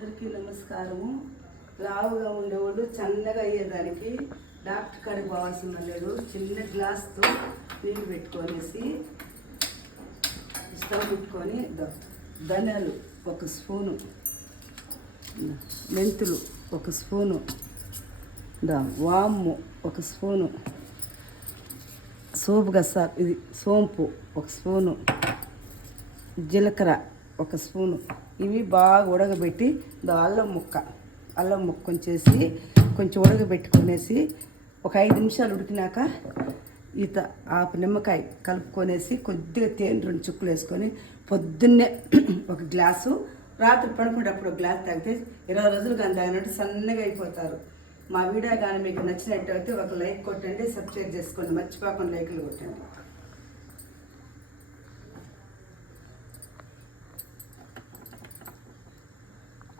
అందరికీ నమస్కారము. లావుగా ఉండేవాళ్ళు చల్లగా అయ్యేదానికి డాక్టర్ కాడికి పోవాల్సిన లేదు. చిన్న గ్లాస్తో నీళ్ళు పెట్టుకొనేసి స్టవ్ పెట్టుకొని ధనియాలు 1 స్పూను, మెంతులు 1 స్పూను, వాము 1 స్పూను, సోపు గసా ఇది సోంపు 1 స్పూను, జీలకర్ర 1 స్పూను. ఇవి బాగా ఉడకబెట్టి అల్లం ముక్క కొంచెం ఉడకబెట్టుకొనేసి ఒక 5 నిమిషాలు ఉడికినాక ఆపు నిమ్మకాయ కలుపుకొనేసి కొద్దిగా తేనె 2 చుక్కలు వేసుకొని పొద్దున్నే 1 గ్లాసు, రాత్రి పడుకునేటప్పుడు 1 గ్లాస్ తాగితే 20 రోజులు కానీ తాగినట్టు సన్నగా అయిపోతారు. మా వీడియో కానీ మీకు నచ్చినట్టయితే ఒక లైక్ కొట్టండి, సబ్స్క్రైబ్ చేసుకోండి, మర్చిపోకుండా లైక్లు కొట్టండి.